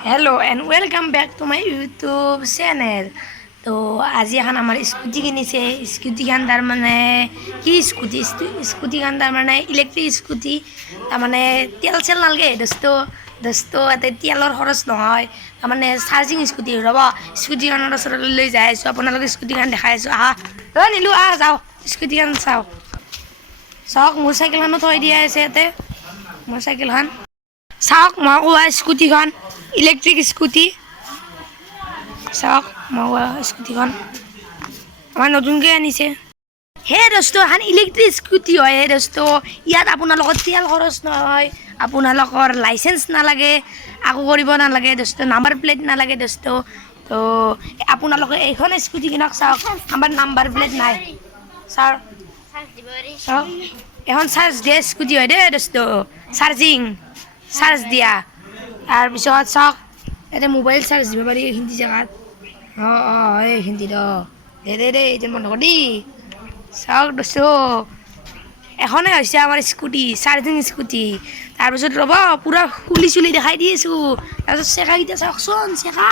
Hello and welcome back to my YouTube channel. তো আজি এখন আমাৰ স্কুটি কিনিছে স্কুটিখন তাৰমানে কি স্কুটিখন তাৰমানে ইলেক্ট্ৰিক স্কুটি তাৰমানে তেল চেল নালাগে দস্ত ইয়াতে তেলৰ খৰচ নহয় তাৰমানে চাৰ্জিং স্কুটি ৰ'ব স্কুটিখনৰ ওচৰলৈ লৈ যাই আছোঁ আপোনালোকে স্কুটিখন দেখাই আছোঁ আহা নিলোঁ যাওঁ স্কুটিখন চাওক মোৰ চাইকেলখনো থৈ দিয়া আছে ইয়াতে মোৰ চাইকেলখন চাওক মই কোৱা স্কুটিখন ইলেক্ট্ৰিক স্কুটি চাওক মই কোৱা স্কুটিখন আমাৰ নতুনকৈ আনিছে হে দোস্ত এখন ইলেক্ট্ৰিক স্কুটি হয় হে দোস্ত ইয়াত আপোনালোকৰ তেল খৰচ নহয় আপোনালোকৰ লাইচেঞ্চ নালাগে একো কৰিব নালাগে দোস্ত নাম্বাৰ প্লেট নালাগে দোস্ত তো আপোনালোকে এইখন স্কুটি কিনক চাওক আমাৰ নাম্বাৰ প্লেট নাই চাওক এখন চাৰ্জ দিয়া স্কুটি হয় দেই দোস্ত চাৰ্জ দিয়া তাৰপিছত চাওক ইয়াতে মোবাইল চাৰ্জ দিব পাৰি এইখিনি জেগাত এইখিনিত দে এতিয়া বন্ধ কৰি দেই চাওক দোস্ত এখনে হৈছে আমাৰ স্কুটি চাৰ্জিং স্কুটি তাৰপিছত ৰ'ব পূৰা খুলি চুলি দেখাই দি আছোঁ তাৰপিছত চেকাকেইটা চাওকচোন চেকা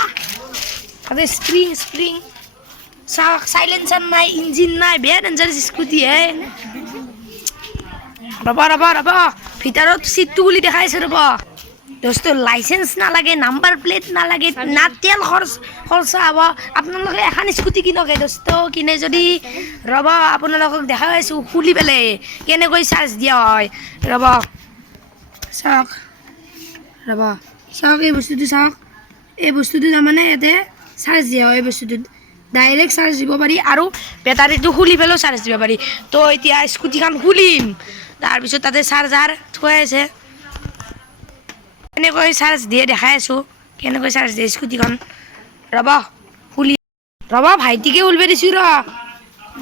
তাতে স্প্ৰিং চাওক চাইলেঞ্চাৰ নাই ইঞ্জিন নাই বেয়া ডেঞ্জাৰাছ স্কুটি হে ৰ'ব ভিতৰত চিটটো খুলি দেখাইছে ৰ'ব দোস্ত লাইচেঞ্চ নালাগে নাম্বাৰ প্লেট নালাগে না তেল খৰচা হ'ব আপোনালোকে এখন স্কুটি কিনক দোস্ত কিনে যদি ৰ'ব আপোনালোকক দেখাই আছোঁ খুলি পেলাই কেনেকৈ চাৰ্জ দিয়া হয় ৰ'ব চাওক এই বস্তুটো তাৰমানে ইয়াতে চাৰ্জ দিয়া হয় এই বস্তুটোত ডাইৰেক্ট চাৰ্জ দিব পাৰি আৰু বেটাৰীটো খুলি পেলাইও চাৰ্জ দিব পাৰি তো এতিয়া স্কুটিখন খুলিম তাৰপিছত তাতে চাৰ্জাৰ থোৱা আছে কেনেকৈ চাৰ্জ দিয়ে দেখাই আছোঁ কেনেকৈ চাৰ্জ দিয়ে স্কুটিখন ৰ'ব ভাইটিকে উলিয়াই দিছোঁ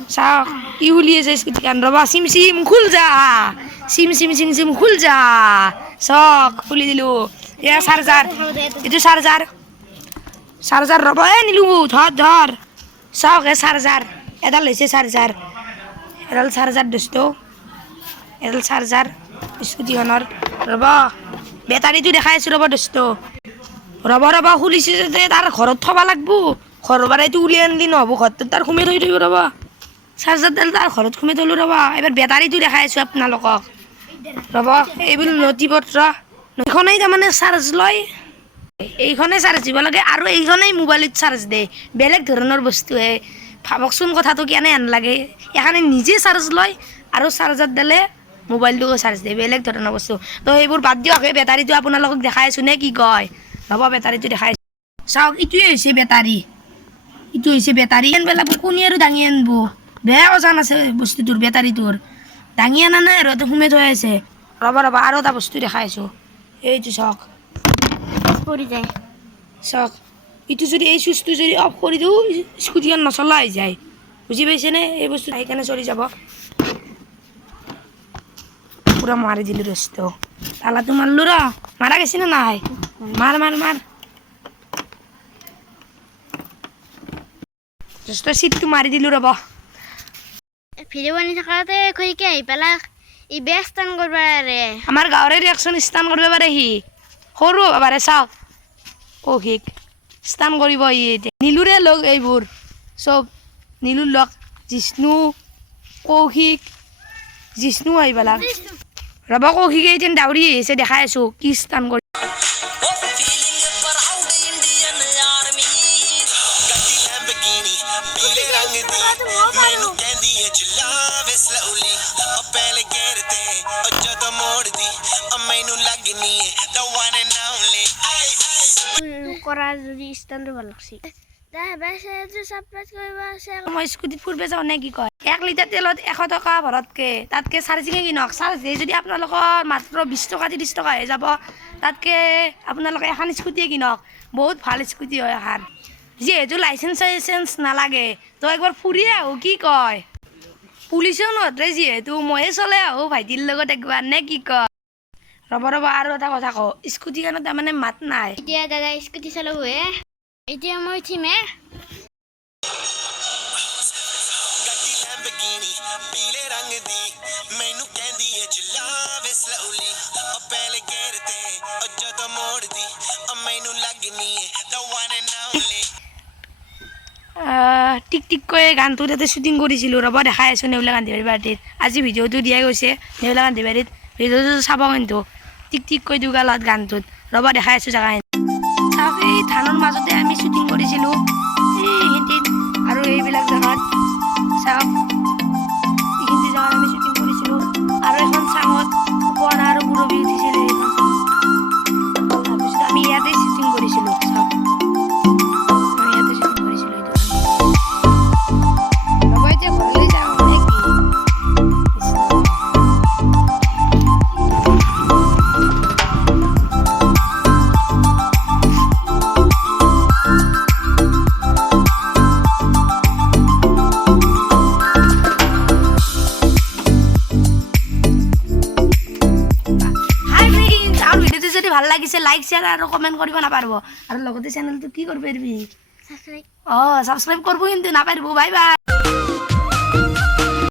চাওক কি খুলি আছে স্কুটিখন ৰ'ব চিম খোল যা চাওক খুলি দিলোঁ এয়া এইটো চাৰ্জাৰ ৰ'ব নিলোঁ ধৰ চাওক চাৰ্জাৰ এডাল হৈছে এডাল চাৰ্জাৰ দোস্ত এডাল চাৰ্জাৰ স্কুটিখনৰ ৰ'ব বেটাৰীটো দেখাই আছোঁ ৰ'ব দোস্ত ৰ'ব খুলিছে যাতে তাৰ ঘৰত থ'ব লাগব ঘৰৰ পৰাইতো উলিয়াই আনিলি নহ'ব ঘৰটোত তাৰ সোমাই থৈ দিব ৰ'ব চাৰ্জাৰডাল তাৰ ঘৰত সোমাই থ'লোঁ ৰ'ব এবাৰ বেটাৰীটো দেখাই আছোঁ আপোনালোকক ৰ'ব এইবোৰ নথি পত্ৰ এইখনেই তাৰমানে চাৰ্জ লয় এইখনে চাৰ্জ দিব লাগে আৰু এইখনেই মোবাইলত চাৰ্জ দিয়ে বেলেগ ধৰণৰ বস্তুহে ভাবকচোন কথাটো কেনে হেন লাগে এইখনে নিজে চাৰ্জ লয় আৰু চাৰ্জাৰডালে মোবাইলটোও চাৰ্জ দিয়ে বেলেগ ধৰণৰ বস্তু তো সেইবোৰ বাদ দিয়ক এই বেটাৰীটো আপোনালোকক দেখাই আছোঁ নে কি কয় ৰ'ব বেটাৰীটো দেখাই আছোঁ চাওক এইটোৱে হৈছে বেটাৰী আনিব লাগিব কোনে আৰু দাঙি আনিব বেয়া ওজন আছে বস্তুটোৰ বেটাৰীটোৰ দাঙি অনা নাই আৰু ইয়াতে সোমাই থৈ আছে ৰ'ব আৰু এটা বস্তু দেখাই আছোঁ এইটো চাওক পৰি যায় চাওক এইটো যদি এই চুইচটো যদি অফ কৰি দিওঁ স্কুটিখন নচলা হৈ যায় বুজি পাইছেনে এই বস্তু সেইকাৰণে চলি যাব পুৰা মাৰি দিলোঁ দোস্ত তালাটো মাৰলোঁ মাৰা গৈছে না নাই মাৰ দোস্ত চিটটো মাৰি দিলোঁ ৰ'ব ভিডিঅ' বনাই থাকাতে খুৰীকে আহি পেলাই ই বেয়া ষ্টান কৰিব পাৰে আমাৰ গাঁৱৰে ৰিয়েকশ্যন ষ্টান কৰিব পাৰে সি সৰু হ'ব পাৰে চাওক কৌশিক ষ্টান কৰিব নীলুৰে লগ এইবোৰ চব নীলুৰ লগ জিষ্ণু আহি পেলাক ৰ'ব কৌশিকে এতিয়া দাউৰি আহিছে দেখাই আছোঁ কি ষ্টান কৰি কৰা যদি ষ্টানটো ভাল লাগছে মই স্কুটিত ফুৰিব যাওঁ নে কি কয় 1 লিটাৰ তেলত 100 টকা ভৰতকৈ তাতকৈ চাৰ্জিঙে কিনক চাৰ্জ দিয়ে যদি আপোনালোকৰ মাত্ৰ 20 টকা 30 টকাহে যাব তাতকৈ আপোনালোকে এখন স্কুটিয়ে কিনক বহুত ভাল স্কুটি হয় এখন যিহেতু লাইচেঞ্চ নালাগে তো একবাৰ ফুৰি আহোঁ কি কয় পুলিচেও নধৰে যিহেতু ময়ে চলাই আহোঁ ভাইটিৰ লগত একবাৰ নে কি কয় ৰ'ব আৰু এটা কথা কওঁ স্কুটিখনত তাৰমানে মাত নাই এতিয়া দাদা স্কুটি চলাব এতিয়া মই উঠিমে ਮੈਨੂੰ ਲੱਗਨੀ টিক টিককৈ গানটো তাতে শ্বুটিং কৰিছিলোঁ ৰ'ব দেখাই আছোঁ নেউলা গান্ধীবাৰী পাৰ্টিত আজি ভিডিঅ'টো দিয়া গৈছে নেউলা গান্ধীবাৰীত ভিডিঅ'টো চাব কিন্তু টিক টিককৈ দুগালত গানটোত ৰ'ব দেখাই আছোঁ জেগা চাওক এই ধানৰ মাজতে আমি শ্বুটিং কৰিছিলোঁ এই হিন্দিত আৰু এইবিলাক জেগাত চাওক এইখিনি জেগাত আমি শ্বুটিং কৰিছিলোঁ আৰু এখন চাঙত বন আৰু মুৰবি উঠিছিলে এইখন তাৰপিছত আমি ইয়াতে শ্বুটিং কৰিছিলোঁ চাওক আমি ইয়াতে শ্বুটিং কৰিছিলোঁ এইটো ৰ'ব এতিয়া ঘৰলৈ যাওঁ নে কি যদি ভাল লাগিছে লাইক শ্বেয়াৰ আৰু কমেণ্ট কৰিব নাপাৰিব আৰু লগতে চেনেলটো কি কৰিব পাৰিবি সাবস্ক্ৰাইব অঁ ছাবস্ক্ৰাইব কৰিব কিন্তু নাপাৰিব বাই বাই